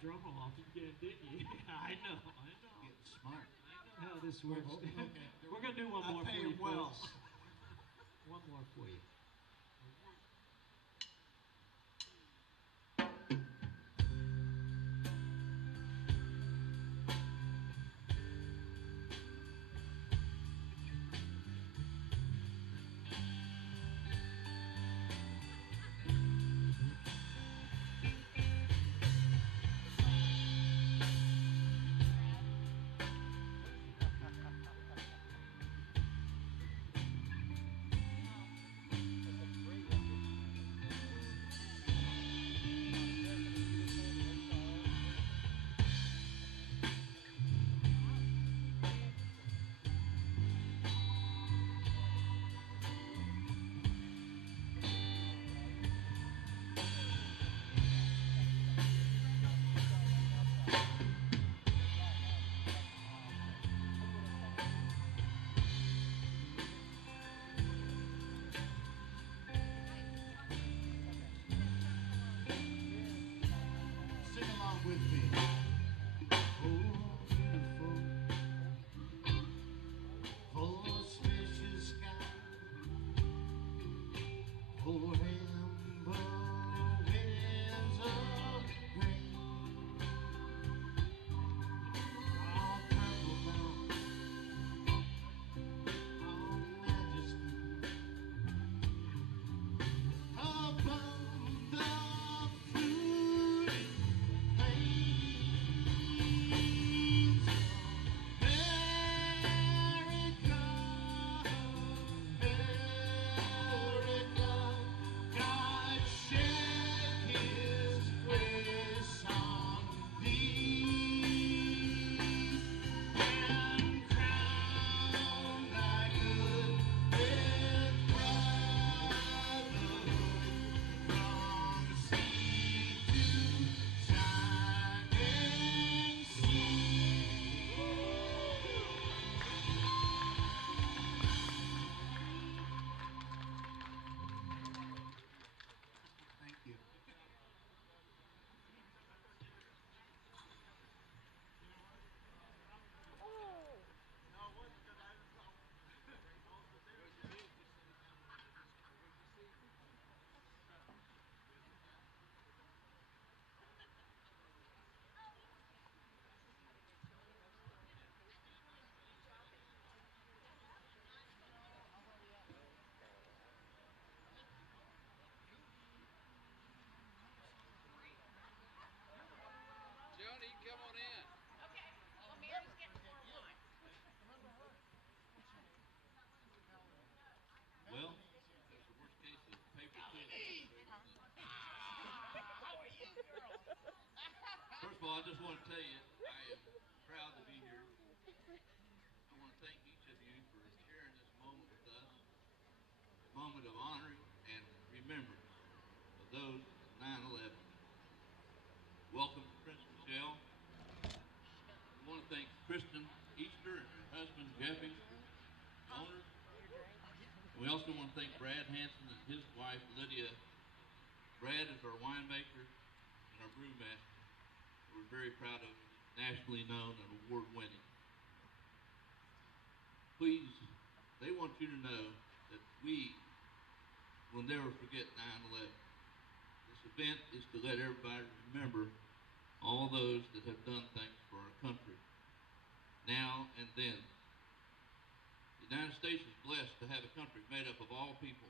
drum roll off again, didn't you? I know. Getting smart. I know how this works. Okay. We're going to do one more for you, well. folks. One more for you. With me. Oh, beautiful, full spacious sky, oh, amber winds of rain, all purple mountains, all majesty, above the fruited plains. Thank you. Johnny, come on in. Okay. Well, Mary's getting more wine. Well, that's the worst case of paper too. How are you, girl? First of all, I just want to tell you, I am proud to be here. I want to thank each of you for sharing this moment with us, a moment of honor and remembrance of those in 9/11. Welcome to Prince Michelle. We want to thank Kristen Easter and her husband Jeffy, the owners. And we also want to thank Brad Hanson and his wife Lydia. Brad is our winemaker and our brewmaster. We're very proud of him, nationally known and award-winning. Please, they want you to know that we will never forget 9/11. This event is to let everybody remember all those that have done things for our country, now and then. The United States is blessed to have a country made up of all people,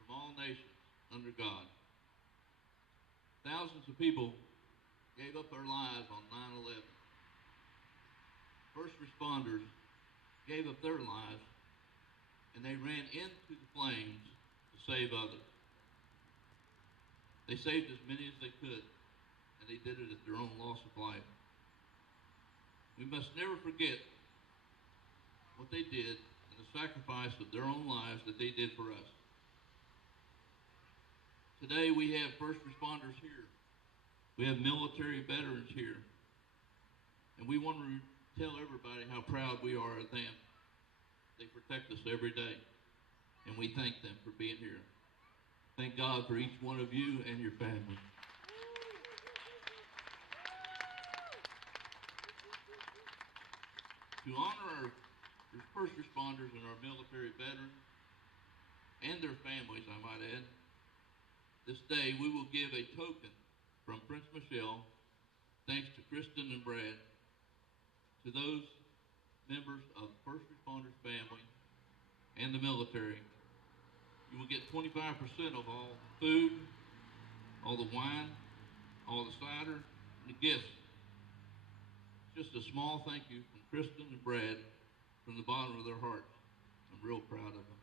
from all nations, under God. Thousands of people gave up their lives on 9/11. First responders gave up their lives, and they ran into the flames to save others. They saved as many as they could, and they did it at their own loss of life. We must never forget what they did and the sacrifice of their own lives that they did for us. Today we have first responders here. We have military veterans here. And we want to tell everybody how proud we are of them. They protect us every day. And we thank them for being here. Thank God for each one of you and your family. To honor our first responders and our military veterans and their families, I might add, this day we will give a token from Prince Michelle, thanks to Kristen and Brad, to those members of first responders family and the military. You will get 25% of all the food, all the wine, all the cider, and the gifts. Just a small thank you from Kristen and Brad from the bottom of their hearts. I'm real proud of them.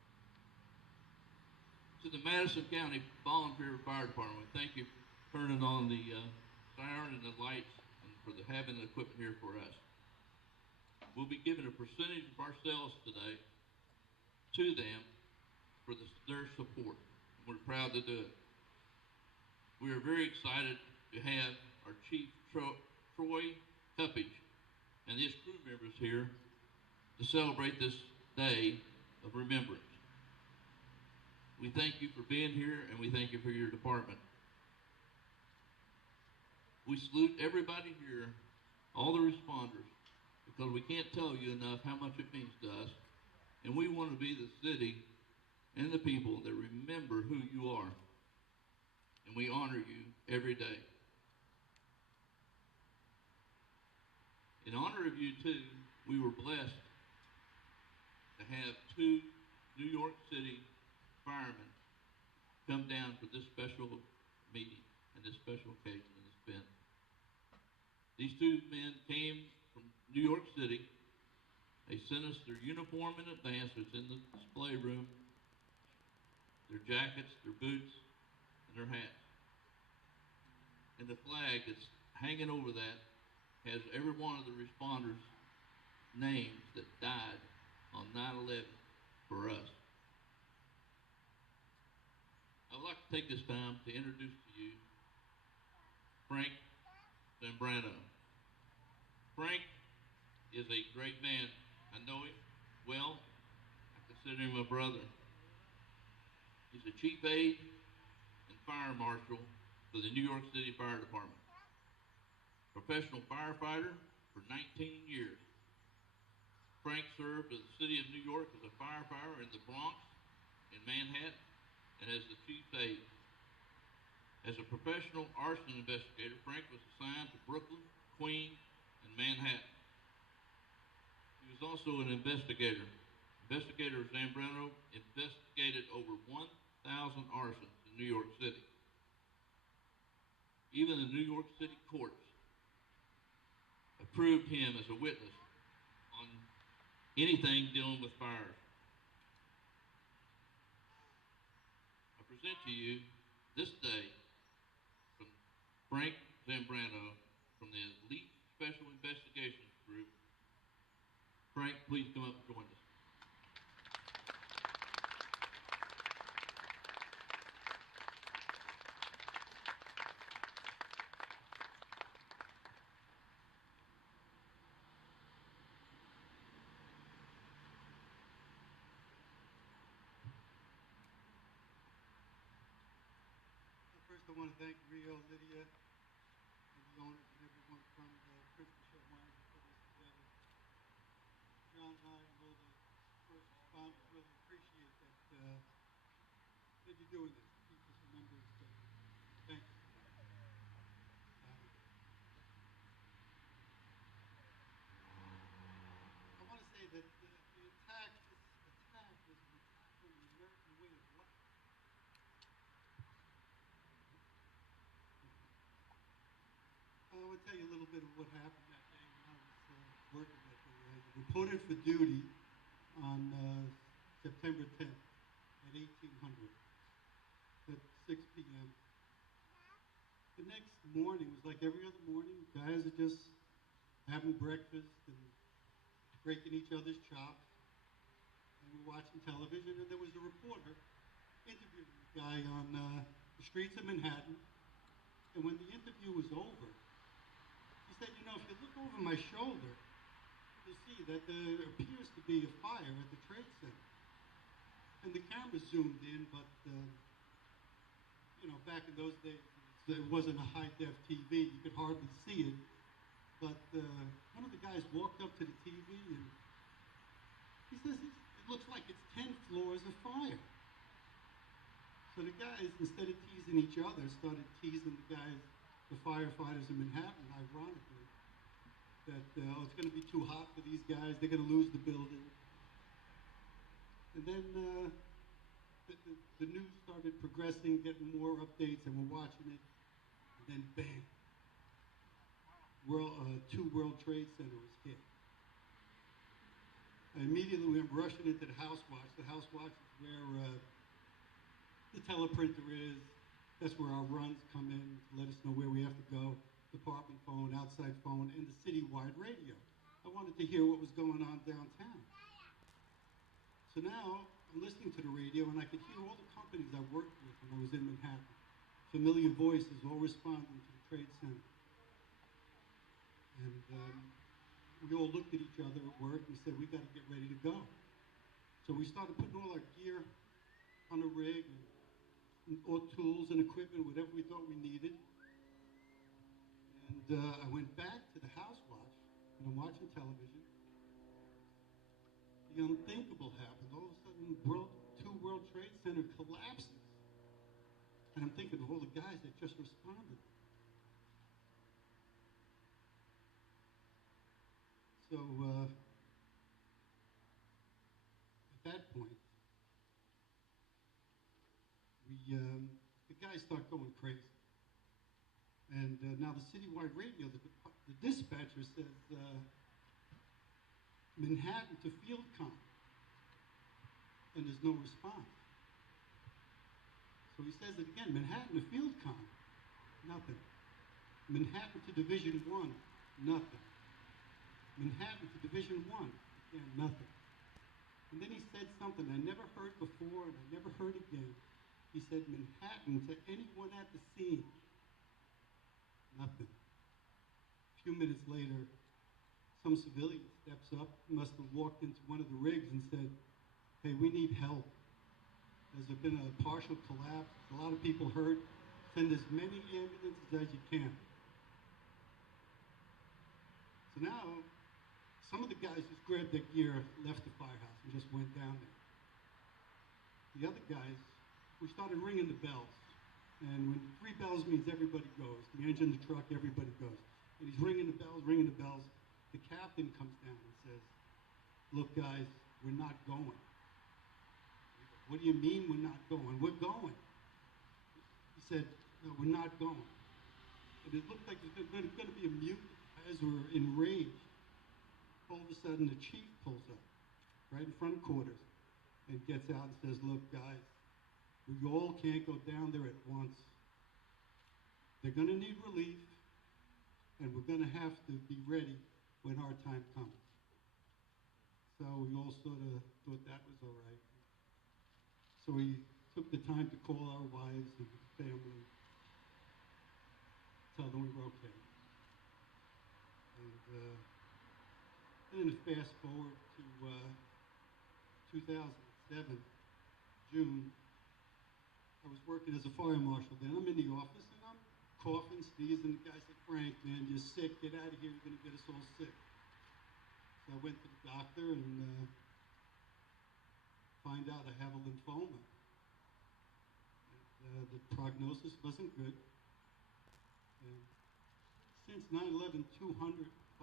To the Madison County Volunteer Fire Department, thank you for turning on the siren and the lights and for having the equipment here for us. We'll be giving a percentage of our sales today to them for their support. We're proud to do it. We are very excited to have our Chief Troy Cuppage and his crew members here to celebrate this day of remembrance. We thank you for being here, and we thank you for your department. We salute everybody here, all the responders, because we can't tell you enough how much it means to us, and we want to be the city and the people that remember who you are, and we honor you every day. In honor of you too, we were blessed to have 2 New York City firemen come down for this special meeting and this special occasion in this event. These 2 men came from New York City. They sent us their uniform in advance. It's in the display room. Their jackets, their boots, and their hats. And the flag that's hanging over that has every one of the responders' names that died on 9/11 for us. I would like to take this time to introduce to you Frank Zambrano. Frank is a great man. I know him well. I consider him a brother. He's a chief aide and fire marshal for the New York City Fire Department. Professional firefighter for 19 years. Frank served in the city of New York as a firefighter in the Bronx, in Manhattan, and as the chief aide. As a professional arson investigator, Frank was assigned to Brooklyn, Queens, and Manhattan. He was also an investigator. Investigator Zambrano investigated over 1,000 arsons in New York City. Even the New York City courts approved him as a witness on anything dealing with fires. I present to you this day from Frank Zambrano from the Elite Special Investigations Group. Frank, please come up and join us. First, I want to thank Rio, Lydia, and the owners and everyone from Prince Michelle Wine for putting this together. John and I and all the first responders really appreciate that you're doing this. Keep us remembered. So thank you for that. I want to say that the attack was an attack on the American way of life. I want to tell you a little bit of what happened that day when I was working that day. I reported for duty on September 10th at 1800 at 6 p.m. The next morning was like every other morning. Guys are just having breakfast and breaking each other's chops. And we're watching television, and there was a reporter interviewing a guy on the streets of Manhattan. And when the interview was over, he said, you know, if you look over my shoulder, you'll see that there appears to be a fire at the Trade Center. And the camera zoomed in, but, you know, back in those days, it wasn't a high-def TV. You could hardly see it. But one of the guys walked up to the TV and guys, instead of teasing each other, started teasing the firefighters in Manhattan, ironically, that oh, it's going to be too hot for these guys, they're going to lose the building. And then the news started progressing, getting more updates, and we're watching it. And then bang, two World Trade Center was hit. I immediately went rushing into the House Watch. The House Watch is where the teleprinter is. That's where our runs come in to let us know where we have to go. Department phone, outside phone, and the citywide radio. I wanted to hear what was going on downtown. So now I'm listening to the radio, and I could hear all the companies I worked with when I was in Manhattan. Familiar voices all responding to the Trade Center. And we all looked at each other at work and said, we got to get ready to go. So we started putting all our gear on a rig, and all tools and equipment, whatever we thought we needed. And I went back to the House Watch, and I'm watching television. The unthinkable happened. All of a sudden, two World Trade Center collapses. And I'm thinking of all the guys that just responded. So at that point, the guys start going crazy. And now the citywide radio, the dispatcher says, Manhattan to FieldCom, and there's no response. So he says it again, Manhattan to FieldCom, nothing. Manhattan to Division 1, nothing. Manhattan to Division 1, again, nothing. And then he said something I never heard before and I never heard again. He said, Manhattan to anyone at the scene, nothing. A few minutes later, some civilian steps up, must have walked into one of the rigs and said, hey, we need help. There's been a partial collapse, a lot of people hurt. Send as many ambulances as you can. So now, some of the guys just grabbed their gear, left the firehouse, and just went down there. The other guys, we started ringing the bells. And when 3 bells means everybody goes. The engine, the truck, everybody goes. And he's ringing the bells, ringing the bells. The captain comes down and says, look, guys, we're not going. What do you mean we're not going? We're going. He said, no, we're not going. And it looked like there's going to be a mutiny. As we're enraged, all of a sudden the chief pulls up right in front of quarters and gets out and says, look, guys, we all can't go down there at once. They're going to need relief, and we're going to have to be ready when our time comes. So we all sort of thought that was all right. So we took the time to call our wives and family, tell them we were okay. And then fast forward to 2007, June. I was working as a fire marshal then. I'm in the office and I'm coughing, sneezing. The guy said, Frank, man, you're sick. Get out of here. You're going to get us all sick. So I went to the doctor and find out I have a lymphoma. And, the prognosis wasn't good. And since 9/11, 200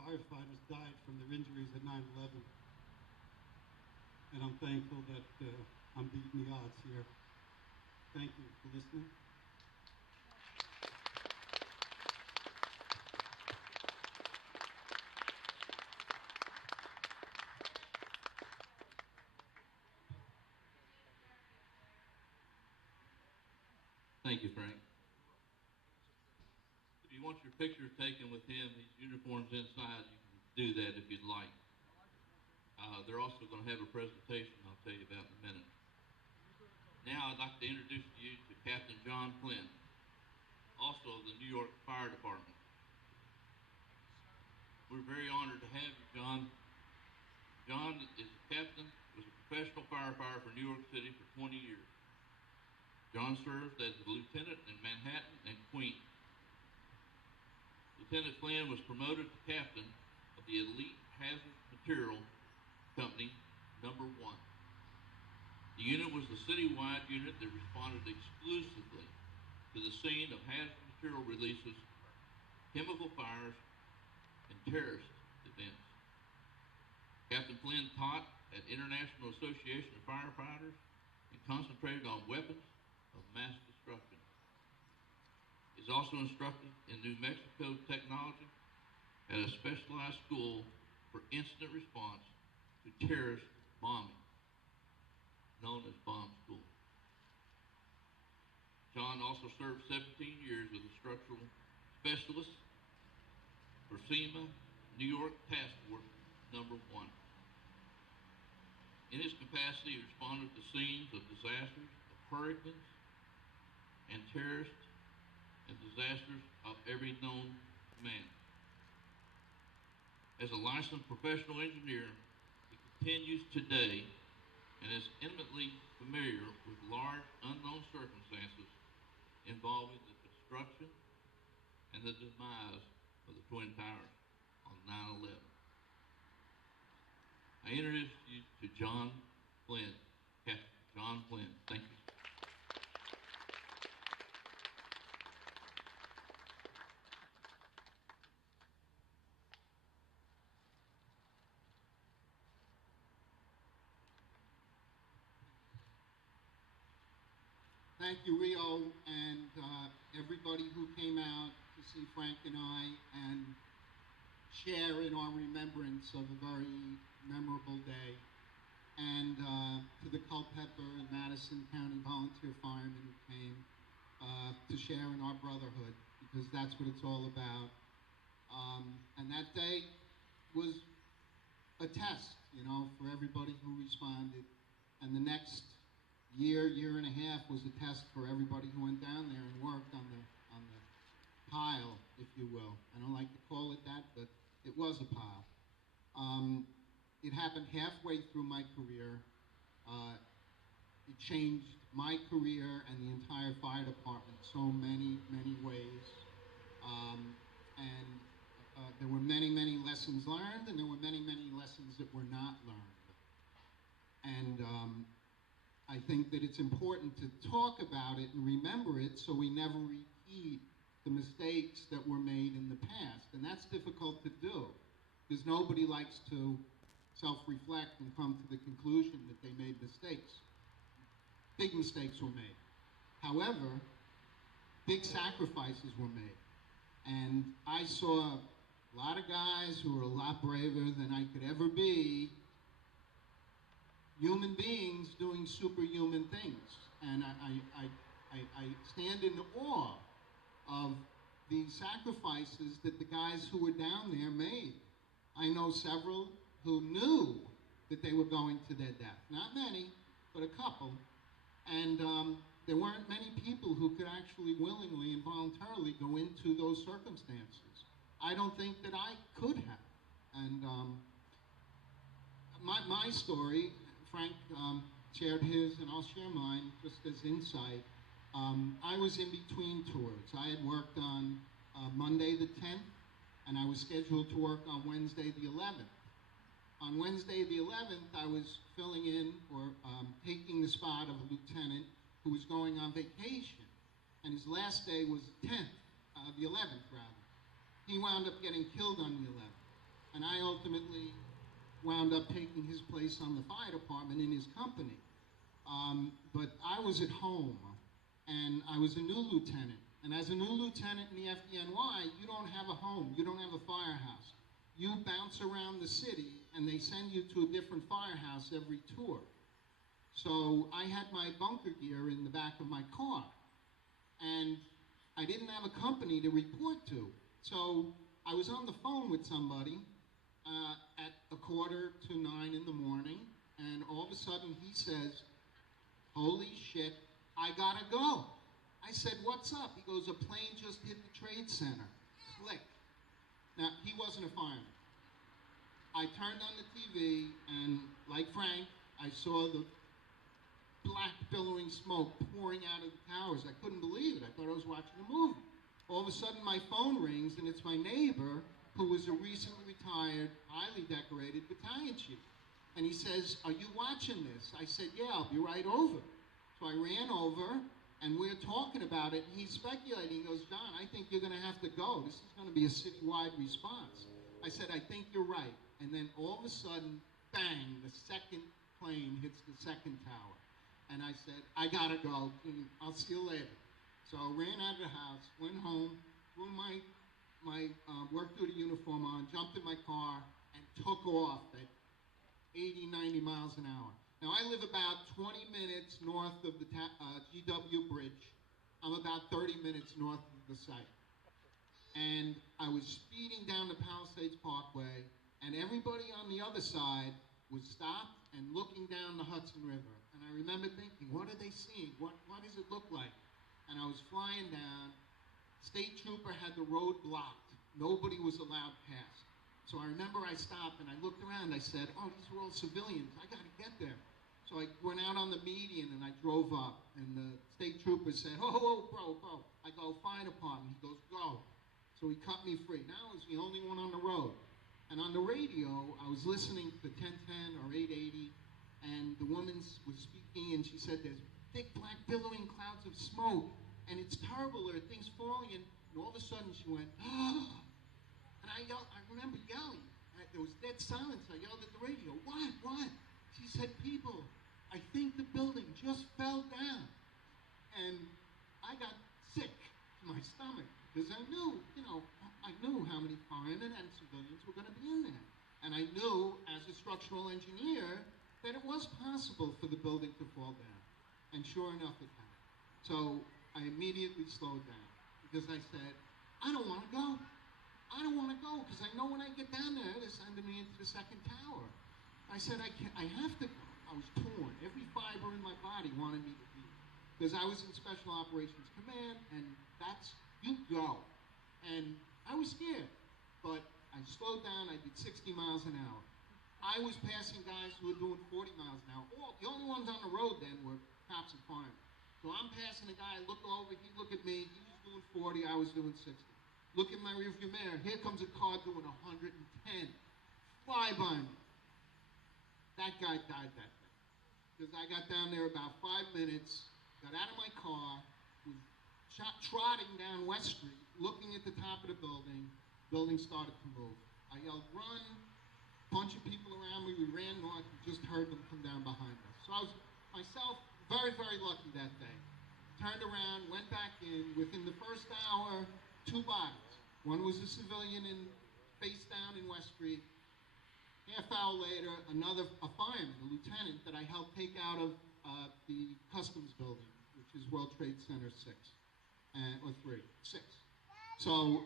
firefighters died from their injuries at 9/11. And I'm thankful that I'm beating the odds here. Thank you for listening. Thank you, Frank. If you want your picture taken with him, his uniform's inside, you can do that if you'd like. They're also going to have a presentation I'll tell you about in a minute. Now I'd like to introduce you to Captain John Flynn, also of the New York Fire Department. We're very honored to have you, John. John is a captain, was a professional firefighter for New York City for 20 years. John served as a lieutenant in Manhattan and Queens. Lieutenant Flynn was promoted to captain of the Elite Hazard Material Company, #1. The unit was the citywide unit that responded exclusively to the scene of hazardous material releases, chemical fires, and terrorist events. Captain Flynn taught at International Association of Firefighters and concentrated on weapons of mass destruction. He is also instructed in New Mexico technology at a specialized school for incident response to terrorist bombing, known as Bomb School. John also served 17 years as a structural specialist for FEMA New York Task Force Number 1. In his capacity, he responded to scenes of disasters, of hurricanes, and terrorist and disasters of every known manner. As a licensed professional engineer, he continues today and is intimately familiar with large unknown circumstances involving the construction and the demise of the Twin Towers on 9/11. I introduce you to John Flynn, Captain John Flynn. Thank you. Thank you, Rio, and everybody who came out to see Frank and I and share in our remembrance of a very memorable day. And to the Culpeper and Madison County volunteer firemen who came to share in our brotherhood, because that's what it's all about. And that day was a test, you know, for everybody who responded. And the next year and a half was a test for everybody who went down there and worked on the pile, if you will. I don't like to call it that, but it was a pile. It happened halfway through my career. It changed my career and the entire fire department so many ways. There were many lessons learned, and there were many lessons that were not learned. And I think that it's important to talk about it and remember it so we never repeat the mistakes that were made in the past. And that's difficult to do, because nobody likes to self-reflect and come to the conclusion that they made mistakes. Big mistakes were made. However, big sacrifices were made. And I saw a lot of guys who were a lot braver than I could ever be, human beings doing superhuman things. And I stand in awe of the sacrifices that the guys who were down there made. I know several who knew that they were going to their death. Not many, but a couple. And there weren't many people who could actually willingly and voluntarily go into those circumstances. I don't think that I could have. And my story, Frank shared his, and I'll share mine just as insight. I was in between tours. I had worked on Monday the 10th, and I was scheduled to work on Wednesday the 11th. On Wednesday the 11th, I was filling in or taking the spot of a lieutenant who was going on vacation, and his last day was the 10th, the 11th rather. He wound up getting killed on the 11th, and I ultimately wound up taking his place on the fire department in his company. But I was at home, and I was a new lieutenant. And as a new lieutenant in the FDNY, you don't have a home, you don't have a firehouse. You bounce around the city, and they send you to a different firehouse every tour. So I had my bunker gear in the back of my car, and I didn't have a company to report to. So I was on the phone with somebody at 8:45 in the morning, and all of a sudden he says, "Holy shit, I gotta go." I said, "What's up?" He goes, "A plane just hit the trade center." Click. Now, he wasn't a fireman. I turned on the TV, and like Frank, I saw the black billowing smoke pouring out of the towers. I couldn't believe it. I thought I was watching a movie. All of a sudden, my phone rings, and it's my neighbor, who was a recently retired, highly decorated battalion chief. And he says, "Are you watching this?" I said, "Yeah, I'll be right over." So I ran over, and we're talking about it, and he's speculating. He goes, "John, I think you're going to have to go. This is going to be a citywide response." I said, "I think you're right." And then all of a sudden, bang, the second plane hits the second tower. And I said, "I got to go. I'll see you later." So I ran out of the house, went home, threw my work duty uniform on, jumped in my car, and took off at 80, 90 miles an hour. Now, I live about 20 minutes north of the GW Bridge. I'm about 30 minutes north of the site. And I was speeding down the Palisades Parkway, and everybody on the other side was stopped and looking down the Hudson River. And I remember thinking, what are they seeing? What does it look like? And I was flying down. State trooper had the road blocked. Nobody was allowed past. So I remember I stopped and I looked around. I said, "Oh, these are all civilians. I got to get there." So I went out on the median and I drove up. And the state trooper said, "Oh, bro." I go, "Fire department." He goes, "Go." So he cut me free. Now I was the only one on the road. And on the radio, I was listening to 1010 or 880, and the woman was speaking, and she said, "There's thick black billowing clouds of smoke, and it's terrible. There are things falling." And all of a sudden she went, "Oh!" And I remember yelling. There was dead silence. I yelled at the radio, What? She said, "People, I think the building just fell down." And I got sick to my stomach because I knew how many firemen and civilians were going to be in there. And I knew, as a structural engineer, that it was possible for the building to fall down. And sure enough, it happened. So I immediately slowed down because I said, "I don't want to go. I don't want to go because I know when I get down there, they're sending me into the second tower." I said, I have to go. I was torn. Every fiber in my body wanted me to leave because I was in Special Operations Command, and that's, you go. And I was scared, but I slowed down. I did 60 miles an hour. I was passing guys who were doing 40 miles an hour. The only ones on the road then were cops and firemen. So I'm passing a guy, look over, he look at me, he was doing 40, I was doing 60. Look at my rearview mirror, here comes a car doing 110. Fly by me. That guy died that day. Because I got down there about 5 minutes, got out of my car, was trotting down West Street, looking at the top of the building started to move. I yelled, "Run!" Bunch of people around me, we ran north, and just heard them come down behind us. So I was, myself, very, very lucky that day. Turned around, went back in. Within the first hour, 2 bodies. One was a civilian face down in West Street. Half hour later, a fireman, a lieutenant that I helped take out of the Customs building, which is World Trade Center 6, or 6. So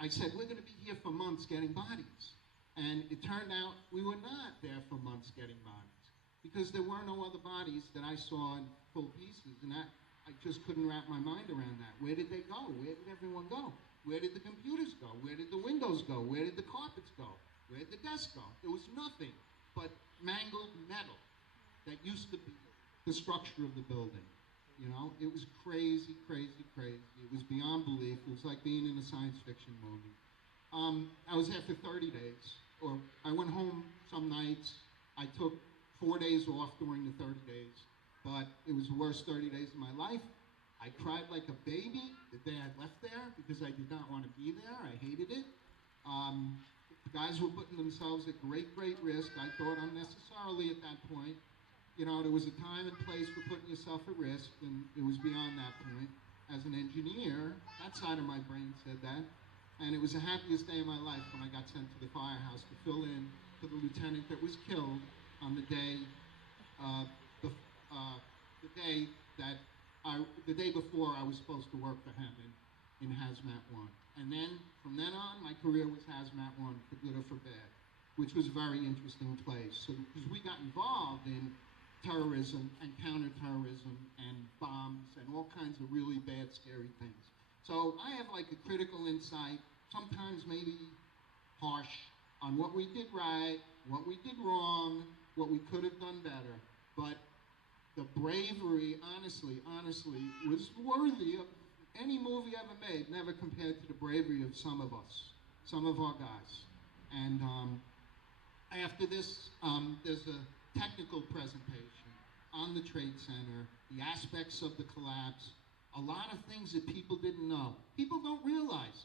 I said, "We're going to be here for months getting bodies." And it turned out we were not there for months getting bodies because there were no other bodies that I saw in full pieces. And I just couldn't wrap my mind around that. Where did they go? Where did everyone go? Where did the computers go? Where did the windows go? Where did the carpets go? Where did the desk go? There was nothing but mangled metal that used to be the structure of the building. You know, it was crazy, crazy, crazy. It was beyond belief. It was like being in a science fiction movie. I was there for 30 days. Or I went home some nights. I took 4 days off during the 30 days. But it was the worst 30 days of my life. I cried like a baby the day I left there because I did not want to be there. I hated it. The guys were putting themselves at great, great risk. I thought unnecessarily at that point. You know, there was a time and place for putting yourself at risk, and it was beyond that point. As an engineer, that side of my brain said that. And it was the happiest day of my life when I got sent to the firehouse to fill in for the lieutenant that was killed on the day, the day before I was supposed to work for him in Hazmat 1. And then, from then on, my career was Hazmat 1, for good or for bad, which was a very interesting place. So, because we got involved in terrorism and counterterrorism and bombs and all kinds of really bad, scary things. So I have like a critical insight, sometimes maybe harsh, on what we did right, what we did wrong, what we could have done better. But the bravery, honestly, was worthy of any movie ever made, never compared to the bravery of some of us, some of our guys. And After this, there's a technical presentation on the Trade Center, the aspects of the collapse, a lot of things that people didn't know. People don't realize.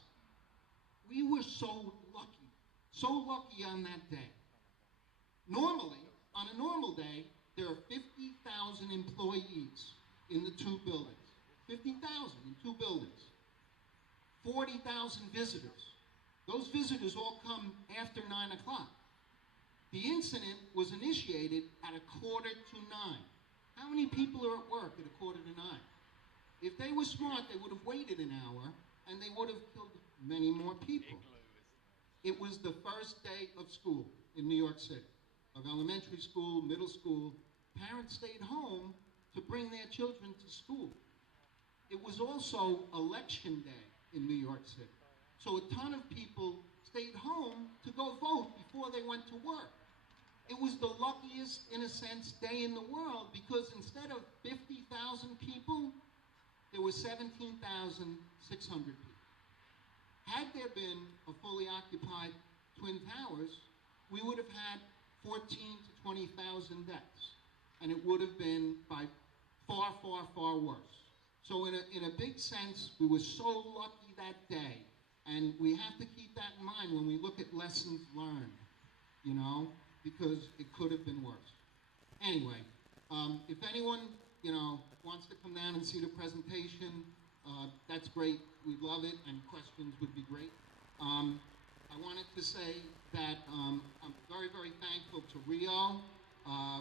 We were so lucky on that day. Normally, on a normal day, there are 50,000 employees in the two buildings. 50,000 in two buildings. 40,000 visitors. Those visitors all come after 9 o'clock. The incident was initiated at 8:45. How many people are at work at 8:45? If they were smart, they would have waited an hour, and they would have killed many more people. It was the first day of school in New York City, of elementary school, middle school. Parents stayed home to bring their children to school. It was also election day in New York City. So a ton of people stayed home to go vote before they went to work. It was the luckiest, in a sense, day in the world because instead of 50,000 people, there were 17,600 people. Had there been a fully occupied Twin Towers, we would have had 14 to 20,000 deaths. And it would have been by far, far, far worse. So in a big sense, we were so lucky that day. And we have to keep that in mind when we look at lessons learned, you know, because it could have been worse. Anyway, if anyone, you know, wants to come down and see the presentation, that's great. We'd love it, and questions would be great. I wanted to say that I'm very, very thankful to Rio.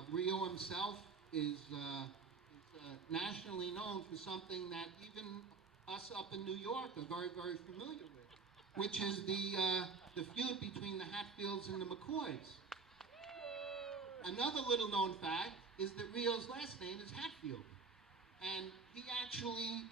Rio himself is nationally known for something that even us up in New York are very, very familiar with, which is the feud between the Hatfields and the McCoys. Another little known fact is that Rio's last name is Hatfield. And he actually,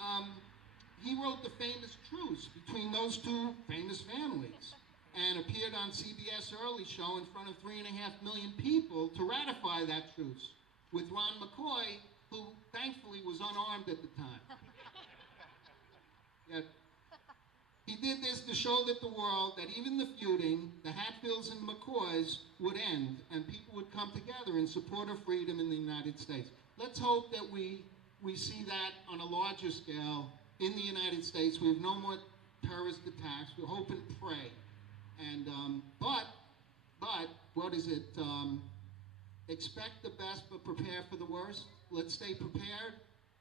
he wrote the famous truce between those two famous families and appeared on CBS Early Show in front of 3.5 million people to ratify that truce with Ron McCoy, who thankfully was unarmed at the time. Yet, he did this to show that the world, that even the feuding, the Hatfields and the McCoys, would end and people would come together in support of freedom in the United States. Let's hope that we see that on a larger scale in the United States. We have no more terrorist attacks. We hope and pray. And, but, what is it? Expect the best, but prepare for the worst. Let's stay prepared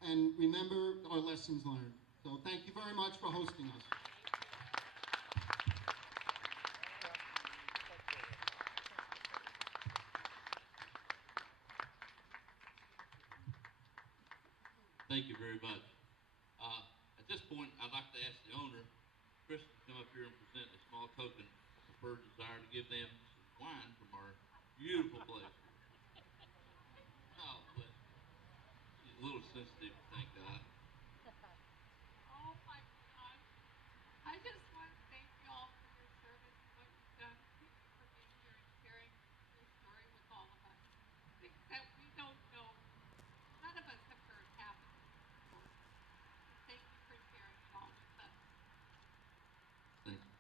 and remember our lessons learned. So thank you very much for hosting us. Thank you very much. At this point, I'd like to ask the owner, Chris, to come up here and present a small token of her desire to give them some wine from our beautiful place. Oh, but she's a little sensitive, thank God. Oh my God. I just want to thank you all for your service and what you've done. Thank you for being here and sharing your story with all of us. Things that we don't know. None of us have heard happen before. So thank you for sharing it all with us. Thank you.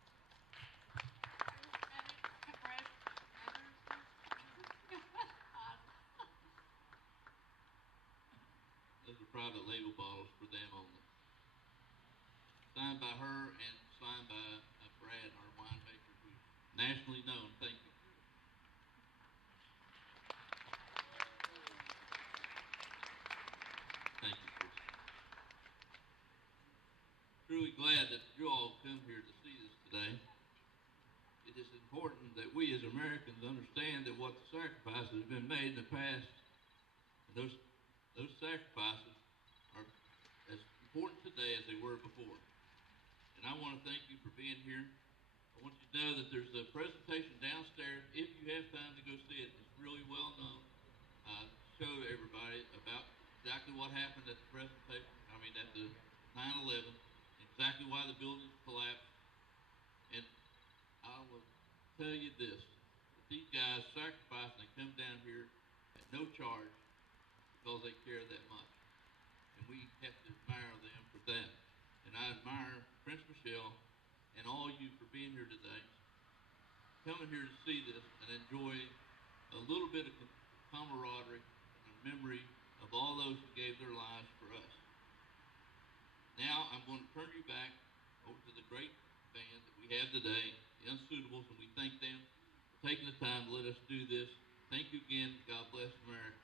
Those are private label bottles for them only. Signed by her and signed by Brad, our winemaker, who's nationally known. Thank you. Thank you, Chris. Truly glad that you all come here to see this today. It is important that we as Americans understand that what the sacrifices have been made in the past, and those sacrifices are as important today as they were before. And I want to thank you for being here. I want you to know that there's a presentation downstairs. If you have time to go see it, it's really well known. Show everybody about exactly what happened at the presentation, at the 9/11, exactly why the buildings collapsed. And I will tell you this, that these guys sacrifice and they come down here at no charge because they care that much. And we have to admire them for that. And I admire Prince Michelle and all you for being here today, coming here to see this and enjoy a little bit of camaraderie and a memory of all those who gave their lives for us. Now I'm going to turn you back over to the great band that we have today, the Unsuitables, and we thank them for taking the time to let us do this. Thank you again. God bless America.